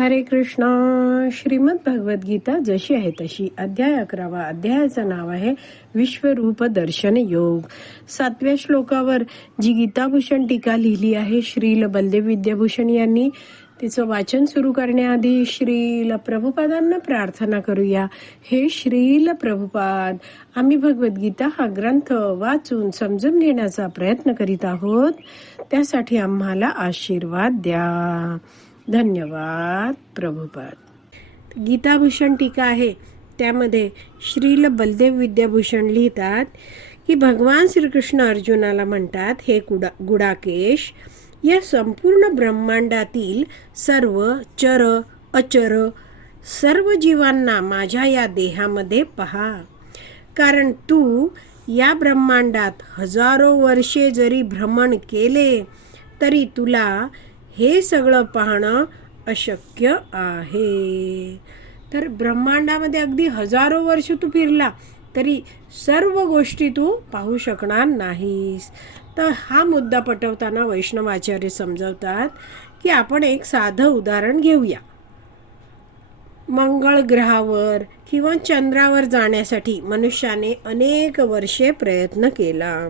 हरे कृष्णा. श्रीमद भगवत गीता जशी आहे तशी. अध्याय अकरावा. अध्यायाचं नाव आहे विश्वरूप दर्शन योग. सातव्या श्लोकावर जी गीताभूषण टीका लिहिली आहे श्रील बलदेव विद्याभूषण यांनी तिचं वाचन सुरू करण्याआधी श्रील प्रभुपादांना प्रार्थना करूया. हे श्रील प्रभुपाद आम्ही भगवद्गीता हा ग्रंथ वाचून समजून घेण्याचा प्रयत्न करीत आहोत. त्यासाठी आम्हाला आशीर्वाद द्या. धन्यवाद प्रभुपाद. गीताभूषण टीका आहे. त्यामध्ये श्रील बलदेव विद्याभूषण लिहितात की भगवान श्रीकृष्ण अर्जुनाला म्हणतात हे गुडा गुडाकेश या संपूर्ण ब्रह्मांडातील सर्व चर अचर सर्व जीवांना माझ्या या देहामध्ये पहा. कारण तू या ब्रह्मांडात हजारो वर्षे जरी भ्रमण केले तरी तुला हे सगळं पाहणं अशक्य आहे. तर ब्रह्मांडामध्ये अगदी हजारो वर्ष तू फिरला तरी सर्व गोष्टी तू पाहू शकणार नाहीस. तर हा मुद्दा पटवताना वैष्णवाचार्य समजवतात की आपण एक साधं उदाहरण घेऊया. मंगळ ग्रहावर किंवा चंद्रावर जाण्यासाठी मनुष्याने अनेक वर्षे प्रयत्न केला.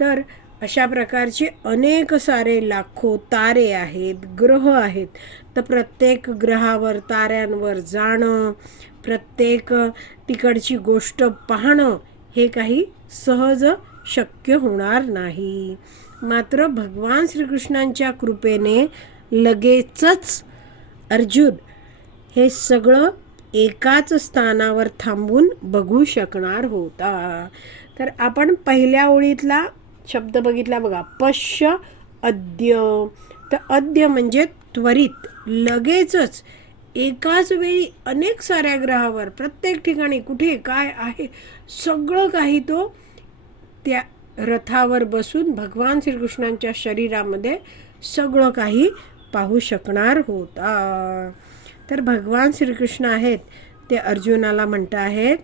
तर अशा प्रकारचे अनेक सारे लाखो तारे आहेत ग्रह आहेत. तर प्रत्येक ग्रहावर ताऱ्यांवर जाणं प्रत्येक तिकडची गोष्ट पाहणं हे काही सहज शक्य होणार नाही. मात्र भगवान श्रीकृष्णांच्या कृपेने लगेचच अर्जुन हे सगळं एकाच स्थानावर थांबून बघू शकणार होता. तर आपण पहिल्या ओळीतला शब्द बघितला बघा. पश्य अद्य. तर अद्य म्हणजे त्वरित. लगेचच. एकाच वेळी अनेक साऱ्या ग्रहावर प्रत्येक ठिकाणी कुठे काय आहे सगळं काही तो त्या रथावर बसून भगवान श्रीकृष्णांच्या शरीरामध्ये सगळं काही पाहू शकणार होता. तर भगवान श्रीकृष्ण आहेत ते अर्जुनाला म्हणत आहेत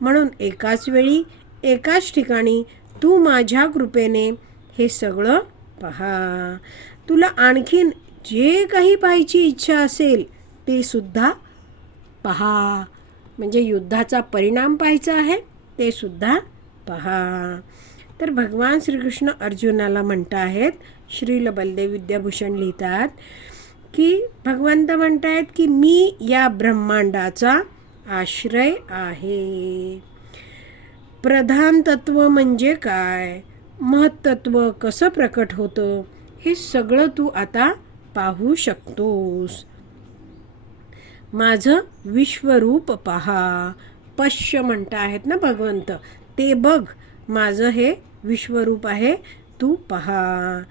म्हणून एकाच वेळी एकाच ठिकाणी तू माझ्या कृपेने हे सगळं पहा. तुला आणखीन जे काही पाहायची इच्छा असेल ते सुद्धा पहा. म्हणजे युद्धाचा परिणाम पाहायचा आहे ते सुद्धा पहा. तर भगवान श्रीकृष्ण अर्जुनाला म्हणत आहेत श्रील बलदेव विद्याभूषण लिहितात की भगवंत म्हणत आहेत की मी या ब्रह्मांडाचा आश्रय आहे. प्रधान तत्व म्हणजे काय? महत्त्व कसं प्रकट होतं? हे सगळं तू आता पाहू शकतोस. माझं विश्वरूप पहा. पश्य म्हणता आहेत ना भगवंत? ते बघ माझं हे विश्वरूप आहे तू पहा.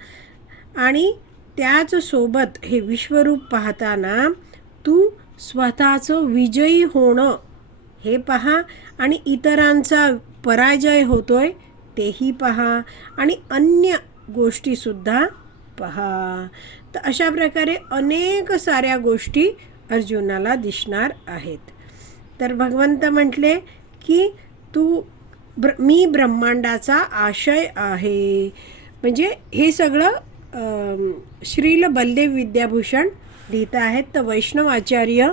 आणि त्याच सोबत हे विश्वरूप पाहताना तू स्वतःचं विजयी होणं हे पहा. आणि इतरांचा पराजय होतोय तेही पहा. आणि अन्य गोष्टीसुद्धा पहा. तर अशा प्रकारे अनेक साऱ्या गोष्टी अर्जुनाला दिसणार आहेत. तर भगवंत म्हटले की तू ब्र मी ब्रह्मांडाचा आशय आहे. म्हणजे हे सगळं श्रील बलदेव विद्याभूषण लिहित आहेत. तर वैष्णव आचार्य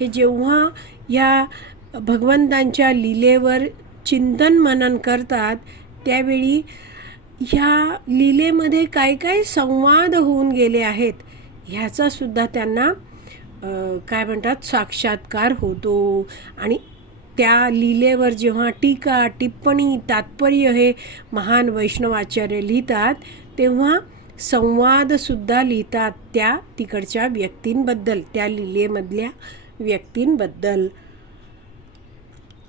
हे जेव्हा ह्या भगवंतांच्या लीलेवर चिंतन मनन करतात त्यावेळी ह्या लीलेमध्ये काय काय संवाद होऊन गेले आहेत ह्याचासुद्धा त्यांना काय म्हणतात साक्षात्कार होतो. आणि त्या लीलेवर जेव्हा टीका टिप्पणी तात्पर्य हे महान वैष्णवाचार्य लिहितात तेव्हा संवादसुद्धा लिहितात त्या तिकडच्या व्यक्तींबद्दल त्या लिलेमधल्या व्यक्तींबद्दल.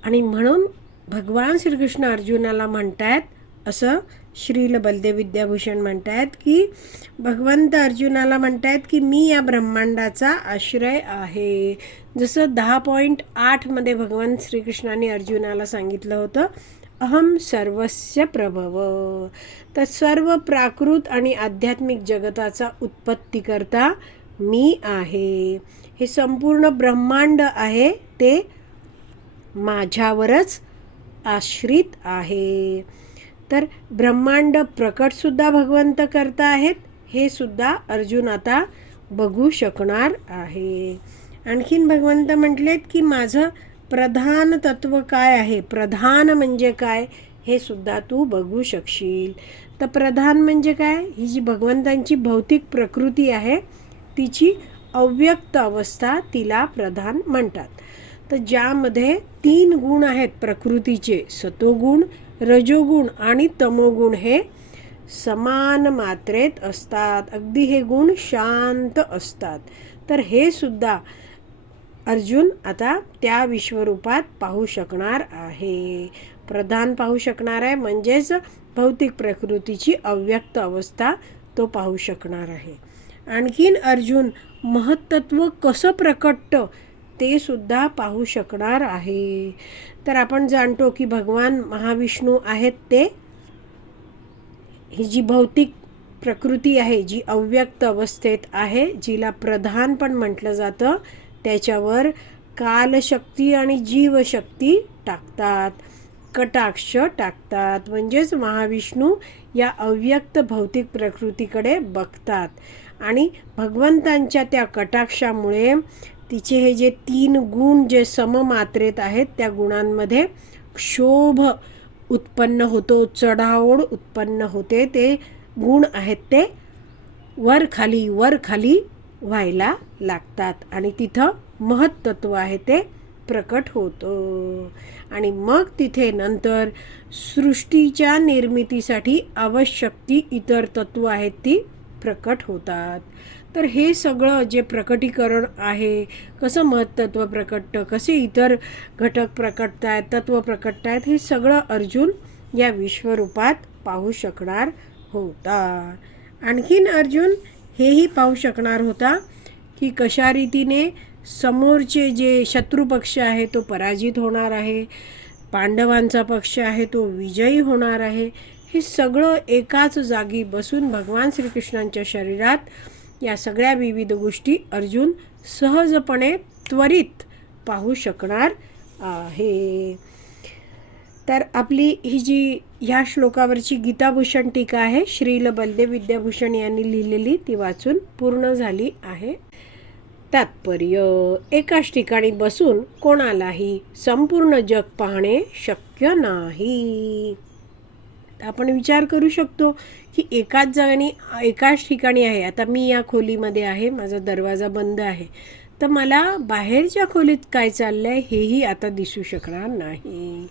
आणि म्हणून भगवान श्रीकृष्ण अर्जुनाला म्हणतायत असं श्रील बलदेव विद्याभूषण म्हणतायत की भगवंत अर्जुनाला म्हणतायत की मी या ब्रह्मांडाचा आश्रय आहे. जसं दहा पॉईंट आठमध्ये भगवान श्रीकृष्णाने अर्जुनाला सांगितलं होतं अहम सर्वस्य प्रभव. तर सर्व प्राकृत आणि आध्यात्मिक जगताचा उत्पत्तीकरता मी आहे. हे संपूर्ण ब्रह्मांड आहे ते माझ्यावरच आश्रित आहे. तर ब्रह्मांड प्रकटसुद्धा भगवंत करता आहेत. हे सुद्धा अर्जुन आता बघू शकणार आहे. आणखीन भगवंत म्हटलेत की माझं प्रधान तत्व काय आहे? प्रधान म्हणजे काय? हे सुद्धा तू बघू शकशील. तर प्रधान म्हणजे काय? ही जी भगवंतांची भौतिक प्रकृती आहे तिची अव्यक्त अवस्था तिला प्रधान म्हणतात. तर ज्यामध्ये तीन गुण आहेत प्रकृतीचे सतोगुण रजोगुण आणि तमोगुण हे समान मात्रेत असतात. अगदी हे गुण शांत असतात. तर हे सुद्धा अर्जुन आता त्या विश्वरूपात पाहू शकणार आहे. प्रधान पाहू शकणार आहे म्हणजेच भौतिक प्रकृतीची अव्यक्त अवस्था तो पाहू शकणार आहे. आणखीन अर्जुन महत्त्व कसं प्रकटतं ते सुद्धा पाहू शकणार आहे. तर आपण जाणतो की भगवान महाविष्णू आहेत ते. ही जी भौतिक प्रकृती आहे जी अव्यक्त अवस्थेत आहे जिला प्रधान पण म्हटलं जातं त्याच्यावर कालशक्ती आणि जीवशक्ती टाकतात. कटाक्ष टाकतात. म्हणजेच महाविष्णू या अव्यक्त भौतिक प्रकृतीकडे बघतात. आणि भगवंतांच्या त्या कटाक्षामुळे तिचे हे जे तीन गुण जे सममात्रेत आहेत त्या गुणांमध्ये क्षोभ उत्पन्न होतो चढाओढ उत्पन्न होते ते गुण आहेत ते वर खाली वर खाली व्हायला लागतात. आणि तिथं महत्त्व आहे ते प्रकट होतं. आणि मग तिथे नंतर सृष्टीच्या निर्मितीसाठी आवश्यक ती इतर तत्व आहेत ती प्रकट होतात. तर हे सगळं जे प्रकटीकरण आहे कसं महत्त्व प्रकटतं कसे इतर घटक प्रकटत आहेत तत्व प्रकटत आहेत हे सगळं अर्जुन या विश्वरूपात पाहू शकणार होता. आणखीन अर्जुन हेही पाहू शकणार होता की कशा रीतीने समोरचे जे शत्रुपक्ष आहे तो पराजित होणार आहे पांडवांचा पक्ष आहे तो विजयी होणार आहे हे सगळं एकाच जागी बसून भगवान श्रीकृष्णांच्या शरीरात या सगळ्या विविध गोष्टी अर्जुन सहजपणे त्वरित पाहू शकणार आहे. तर आपली ही जी ह्या श्लोकावरची गीताभूषण टीका आहे श्रील बलदेव विद्याभूषण यांनी लिहिलेली ती वाचून पूर्ण झाली आहे. तात्पर्य एकाच ठिकाणी बसून कोणालाही संपूर्ण जग पाहणे शक्य नाही. आपण विचार करू शकतो की एकाच जागी एकाच ठिकाणी आहे. आता मी या खोलीमध्ये आहे माझा दरवाजा बंद आहे. तर मला बाहेरच्या खोलीत काय चाललं आहे हेही आता दिसू शकणार नाही.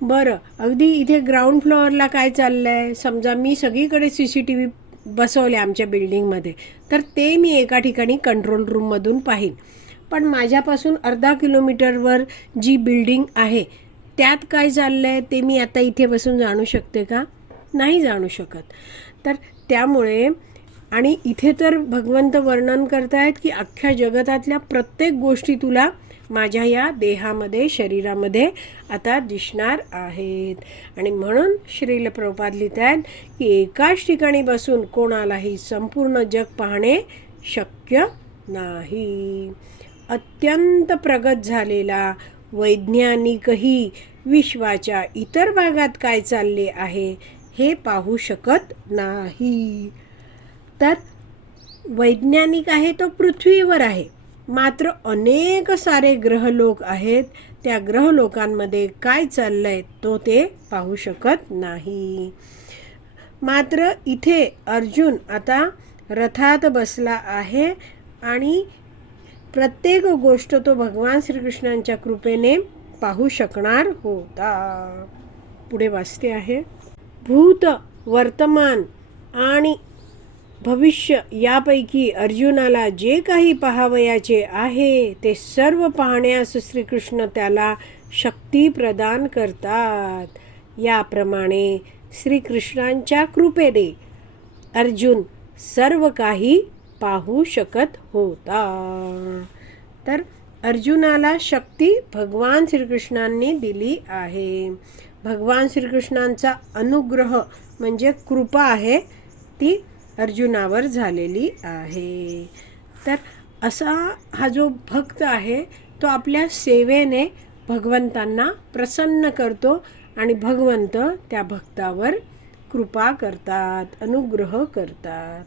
बरं अगदी इथे ग्राउंड फ्लोअरला काय चाललं आहे समजा मी सगळीकडे सी सी टी व्ही बसवले आमच्या बिल्डिंगमध्ये तर ते मी एका ठिकाणी कंट्रोल रूममधून पाहीन. पण माझ्यापासून अर्धा किलोमीटरवर जी बिल्डिंग आहे त्यात काय चाललं आहे ते मी आता इथे बसून जाणू शकते का? नाही जाणू शकत. तर त्यामुळे आणि इथे तर भगवंत वर्णन करतायत की अख्ख्या जगतातल्या प्रत्येक गोष्टी तुला माझ्या या देहामध्ये शरीरामध्ये आता दिसणार आहेत. आणि म्हणून श्रील प्रभुपाद लिहित आहेत की एकाच ठिकाणी बसून कोणालाही संपूर्ण जग पाहणे शक्य नाही. अत्यंत प्रगत झालेला वैज्ञानिकही विश्वाच्या इतर भागात काय चालले आहे हे पाहू शकत नाही. तर वैज्ञानिक आहे तो पृथ्वीवर आहे. मात्र अनेक सारे ग्रहलोक आहेत. त्या ग्रहलोकांमध्ये काय चाललंय तो ते पाहू शकत नाही. मात्र इथे अर्जुन आता रथात बसला आहे आणि प्रत्येक गोष्ट तो भगवान श्रीकृष्णांच्या कृपेने पाहू शकणार होता. पुढे वाचते आहे. भूत वर्तमान आणि भविष्य यापैकी अर्जुनाला जे काही पाहावयाचे आहे ते सर्व पाहण्यास श्रीकृष्ण त्याला शक्ती प्रदान करतात. याप्रमाणे श्रीकृष्णांच्या कृपेने अर्जुन सर्व काही पाहू शकत होता. तर अर्जुनाला शक्ती भगवान श्रीकृष्णांनी दिली आहे. भगवान श्रीकृष्णांचा अनुग्रह म्हणजे कृपा आहे ती अर्जुनावर झालेली आहे. तर असा हा जो भक्त आहे तो आपल्या सेवेने भगवंतांना प्रसन्न करतो आणि भगवंत त्या भक्तावर कृपा करतात अनुग्रह करतात.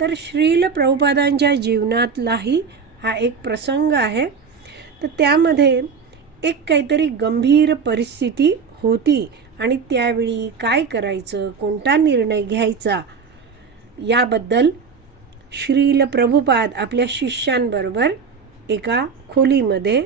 तर श्रील प्रभुपादांच्या जीवनातलाही हा एक प्रसंग आहे. तर त्यामध्ये एक काहीतरी गंभीर परिस्थिती होती आणि त्यावेळी काय करायचं कोणता निर्णय घ्यायचा याबद्दल श्रील प्रभुपाद आपल्या शिष्यांबरोबर एका खोलीमध्ये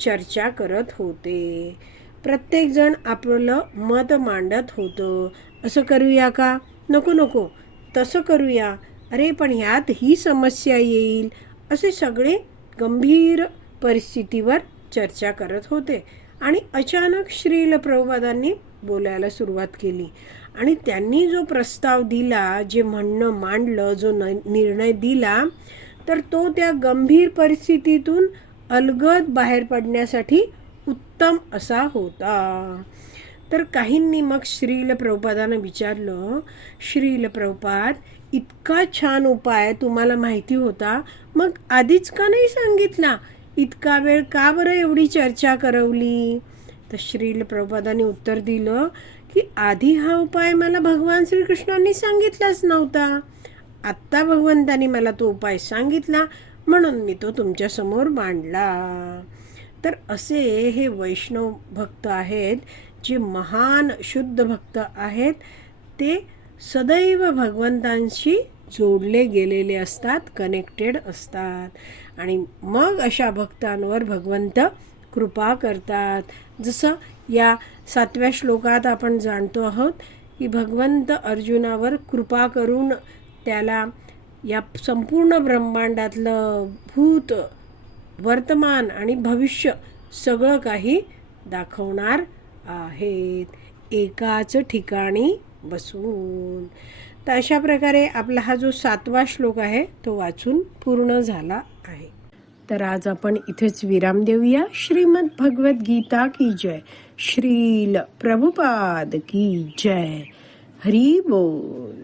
चर्चा करत होते. प्रत्येकजण आपलं मत मांडत होतं. असं करूया का? नको नको. तसं करूया. अरे पण ह्यात ही समस्या येईल असे सगळे गंभीर परिस्थितीवर चर्चा करत होते आणि अचानक श्रील प्रभुपादांनी बोलायला सुरुवात केली. आणि त्यांनी जो प्रस्ताव दिला जे म्हणणं मांडलं जो न निर्णय दिला तर तो त्या गंभीर परिस्थितीतून अलगद बाहेर पडण्यासाठी उत्तम असा होता. तर काहींनी मग श्रील प्रभुपादानं विचारलं श्रील प्रभुपाद इतका छान उपाय तुम्हाला माहिती होता. मग आधीच का नाही सांगितला? इतका वेळ का बरं एवढी चर्चा करवली? तर श्रील प्रभुपादांनी उत्तर दिलं की आधी हा उपाय मला भगवान श्रीकृष्णांनी सांगितलाच नव्हता. आत्ता भगवंतानी मला तो उपाय सांगितला म्हणून मी तो तुमच्यासमोर मांडला. तर असे हे वैष्णव भक्त आहेत जे महान शुद्ध भक्त आहेत ते सदैव भगवंतांशी जोडले गेलेले असतात कनेक्टेड असतात. आणि मग अशा भक्तांवर भगवंत कृपा करतात. जसं या सातव्या श्लोकात आपण जाणतो आहोत की भगवंत अर्जुनावर कृपा करून त्याला या संपूर्ण ब्रह्मांडातलं भूत वर्तमान आणि भविष्य सगळं काही दाखवणार आहेत. एकाच ठिकाणी बसून. तर अशा प्रकारे आपला हा जो सातवा श्लोक आहे तो वाचून पूर्ण झाला आहे. तर आज आपण इथेच विराम देऊया. श्रीमद भगवत गीता की जय. श्रील प्रभुपाद की जय. हरी बोल.